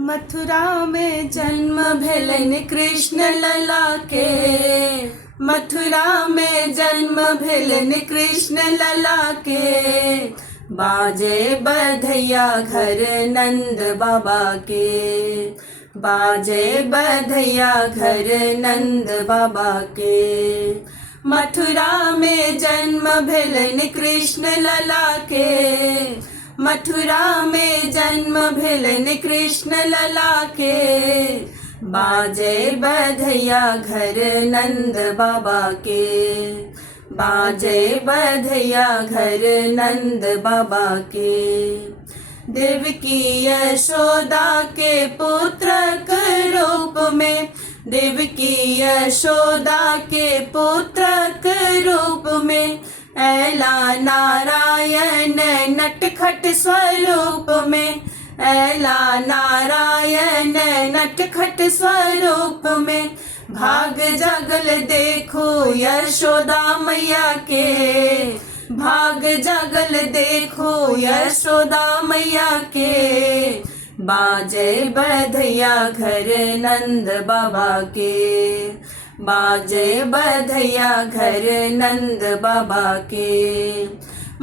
मथुरा में जन्म भेलन कृष्ण लला के। मथुरा में जन्म भेलन कृष्ण लला के। बाजे बधैया घर नंद बाबा के। बाजे बधैया घर नंद बाबा के। मथुरा में जन्म भेलन कृष्ण लला के। मथुरा में जन्म भेलन कृष्ण लला के। बाजे बधैया घर नंद बाबा के। बाजे बधैया घर नंद बाबा के। देवकी यशोदा के पुत्रक रूप में। देवकी यशोदा के पुत्रक रूप में। ऐला नारायण नटखट स्वरूप में। ऐला नारायण नटखट स्वरूप में। भाग जागल देखो यशोदा मैया के। भाग जागल देखो यशोदा मैया के। बाजे बधैया घर नंद बाबा के। बाजे बधैया घर नंद बाबा के।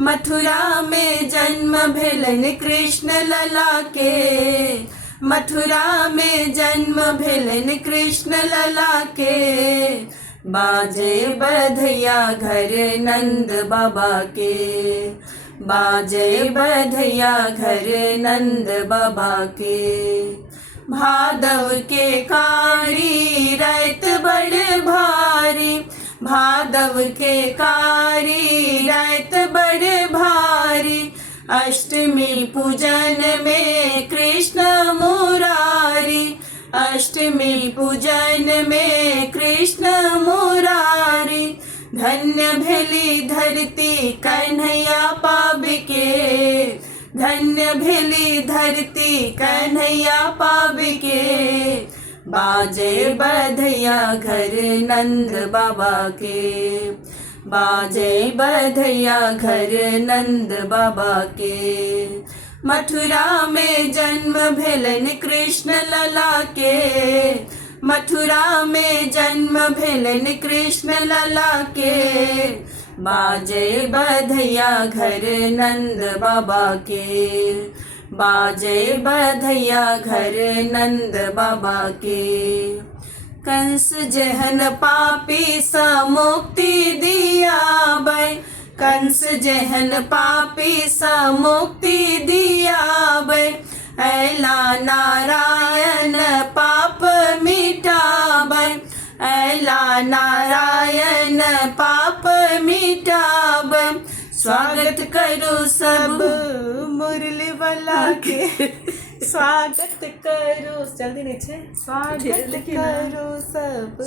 मथुरा में जन्म भेलन कृष्ण लला के। मथुरा में जन्म भेलन कृष्ण लला के। बाजे बधैया घर नंद बाबा के। बाजे बधैया घर नंद बाबा के। भादव के कारी रैत बड़ भारी। भादव के कारी रैत बड़ भारी। अष्टमी पूजन में कृष्ण मुरारी। अष्टमी पूजन में कृष्ण मुरारी। धन्य भेली धरती कन्हैया पाबिके। धन्य भेली धरती कन्हैया पाबिके। बाजे बधैया घर नंद बाबा के। बाजे बधैया घर नंद बाबा के। मथुरा में जन्म भेलन कृष्ण लला के। मथुरा में जन्म भेलन कृष्ण लला के। बाजे बधैया घर नंद बाबा के। बाजे बधैया घर नंद बाबा के। कंस जहन पापी सा मुक्ति दिया बै। कंस जहन पापी सा मुक्ति दिया बै। ऐला नारायण पाप मिटाबै। ऐला नारायण पाप मिटाबै। स्वागत करो सब मुरली वाला के। स्वागत करो जल्दी नीचे। स्वागत करो सब।